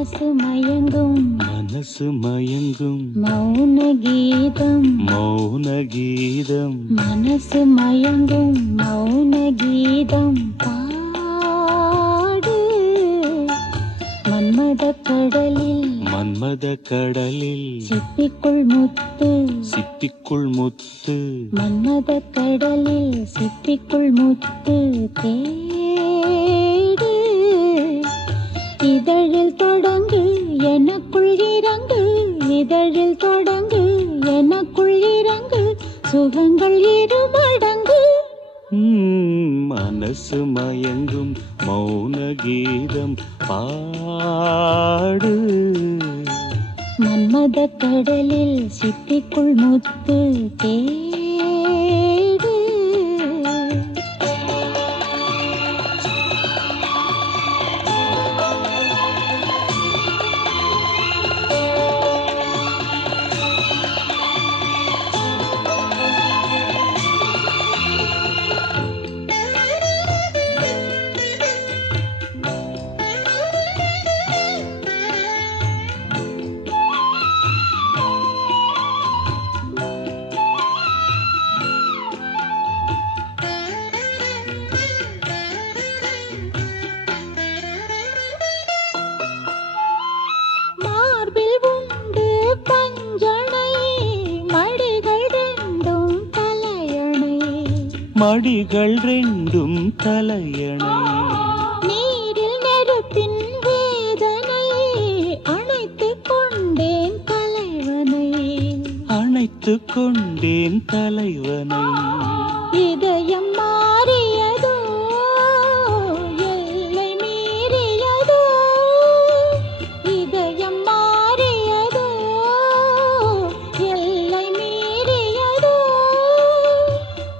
மனசு மயங்கும் மனசு மயங்கும் மௌன கீதம் மௌன கீதம் மனசு மயங்கும் மௌன கீதம் பாடு மன்மத கடலில் மன்மத கடலில் சிப்பிக்குள் முத்து சிப்பிக்குள் முத்து மன்மத கடலில் சிப்பிக்குள் முத்து தேடு இதழில் தொடங்கு எனக்குள் இறங்கு இதழில் தொடங்கு எனக்குள் இறங்கு சுகங்கள் இருமடங்கு மனசு மயங்கும் மௌன கீதம் பாடு மன்மத கடலில் சிப்பிக்குள் முத்து தேடு மடிகள் ரெண்டும் தலையணை நீரில் நெருப்பின் வேதனை அணைத்துக் கொண்டேன் தலைவனை அணைத்துக் கொண்டேன் தலைவனை இதயம் மாறியதோ எல்லை மீறியதோ இதயம் மாறியதோ எல்லை மீறியதோ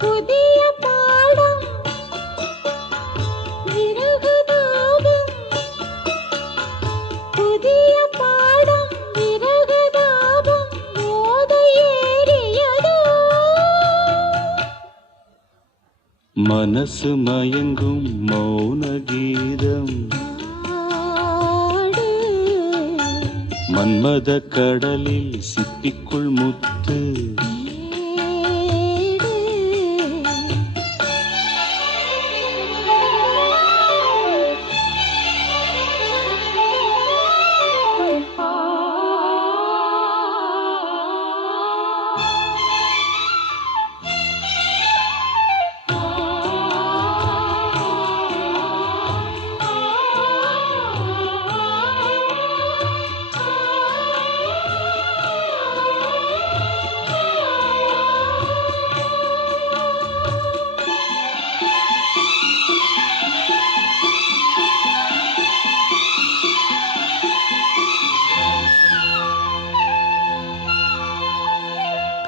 புதிய பாடம் விரகதாபம் புதிய பாடம் விரகதாபம் போதை ஏறியதோ மனசு மயங்கும் மௌன கீதம் பாடு மன்மத கடலில் சிப்பிக்குள் முத்து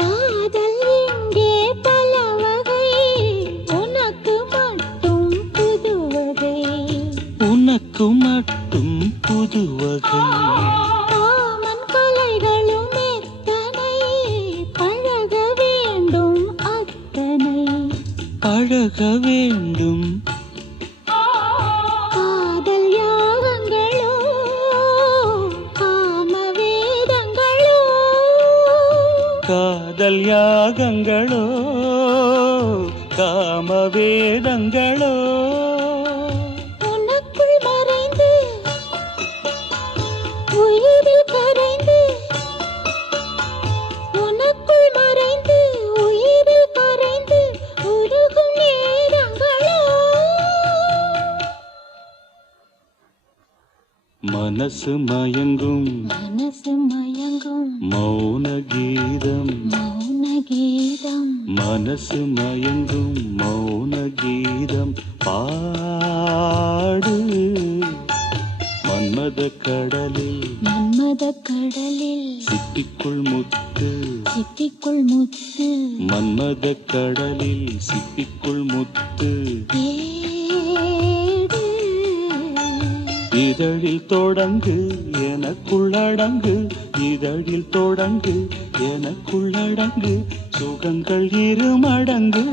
காதல் இங்கே பல வகை உனக்கு மட்டும் புது வகை உனக்கு மட்டும் புது வகை காமன் கலைகளும் எத்தனை பழக வேண்டும் அத்தனை பழக வேண்டும் காதல் யாகங்களோ காம வேதங்களோ காதல் யாகங்களோ காம வேதங்களோ உனக்குள் மறைந்து உயிரில் கரைந்து உனக்குள் மறைந்து உயிரில் கரைந்து உருகும் நேரங்களோ மனசு மயங்கும் மனசு மயங்கும் மௌன கீதம் மௌன கீதம் மனசு மயங்கும் மௌன கீதம் பாடு மன்மத கடலில் மன்மத கடலில் சிப்பிக்குள் முத்து சிப்பிக்குள் முத்து மன்மத கடலில் சிப்பிக்குள் முத்து தேடு இதழில் தொடங்கு எனக்குள்ளடங்கு இதழில் தொடங்கு எனக்குள்ளடங்கு சுகங்கள் இருமடங்கு